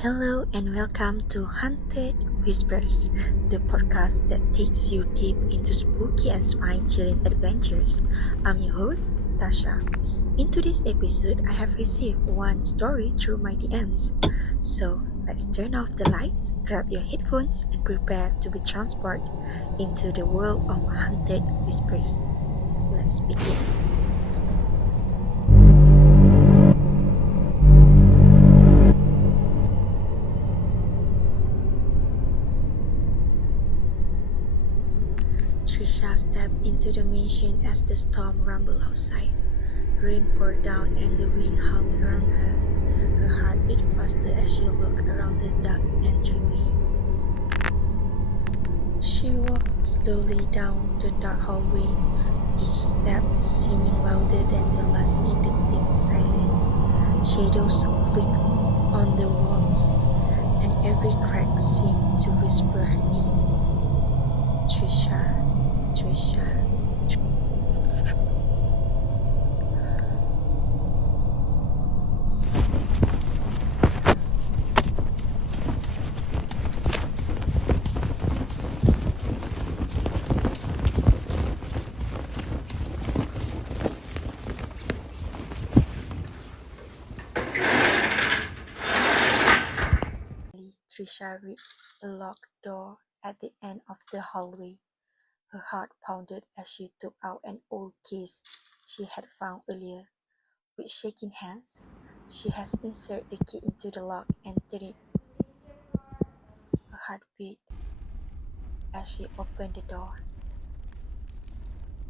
Hello and welcome to Haunted Whispers, the podcast that takes you deep into spooky and spine-chilling adventures. I'm your host, Natasya. In today's episode, I have received one story through my DMs. So let's turn off the lights, grab your headphones, and prepare to be transported into the world of Haunted Whispers. Let's begin. Trisha stepped into the mansion as the storm rumbled outside. Rain poured down and the wind howled around her. Her heart beat faster as she looked around the dark entryway. She walked slowly down the dark hallway, each step seeming louder than the last in the thick silence. Shadows flicked on the walls, and every crack seemed to whisper her names. Trisha, Trisha. Trisha reached a locked door at the end of the hallway. Her heart pounded as she took out an old case she had found earlier. With shaking hands, she has inserted the key into the lock and turned it. Her heart beat as she opened the door.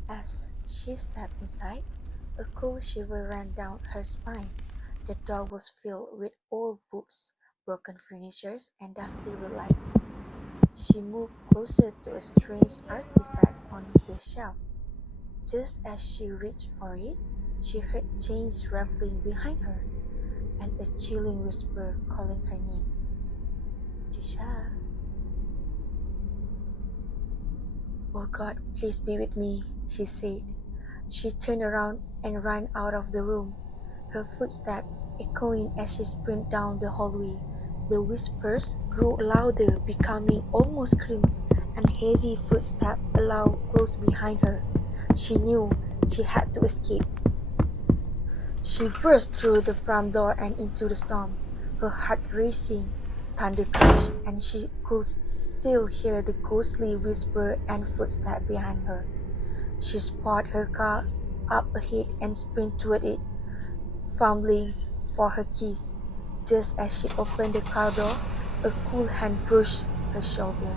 As she stepped inside, a cold shiver ran down her spine. The door was filled with old books, broken furniture, and dusty relics. She moved closer to a strange artifact on the shelf. Just as she reached for it, she heard chains rattling behind her and a chilling whisper calling her name. Trisha. Oh God, please be with me, she said. She turned around and ran out of the room, her footsteps echoing as she sprinted down the hallway. The whispers grew louder, becoming almost screams, and heavy footsteps loud close behind her. She knew she had to escape. She burst through the front door and into the storm, her heart racing. Thunder crashed, and she could still hear the ghostly whisper and footsteps behind her. She spotted her car up ahead and sprinted toward it, fumbling for her keys. Just as she opened the car door, a cool hand brushed her shoulder.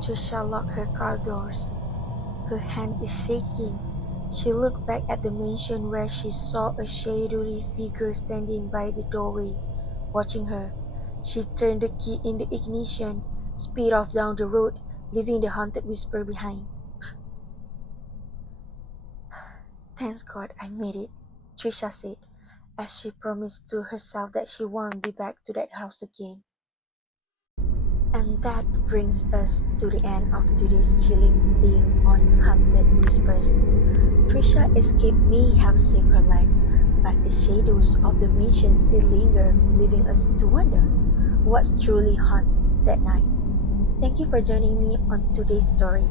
Trisha locked her car doors. Her hand is shaking. She looked back at the mansion where she saw a shadowy figure standing by the doorway, watching her. She turned the key in the ignition, sped off down the road, leaving the haunted whisper behind. Thanks God I made it, Trisha said, as she promised to herself that she won't be back to that house again. And that brings us to the end of today's chilling tale on Haunted Whispers. Trisha escape may have saved her life, but the shadows of the mansion still linger, leaving us to wonder what's truly haunted that night. Thank you for joining me on today's story.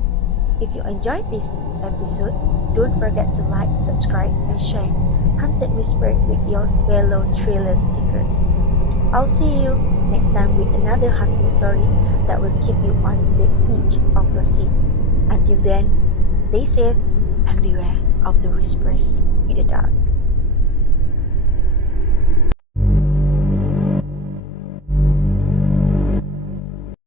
If you enjoyed this episode, don't forget to like, subscribe, and share Haunted Whispered with your fellow thriller seekers. I'll see you next time with another haunting story that will keep you on the edge of your seat. Until then, stay safe and beware of the whispers in the dark.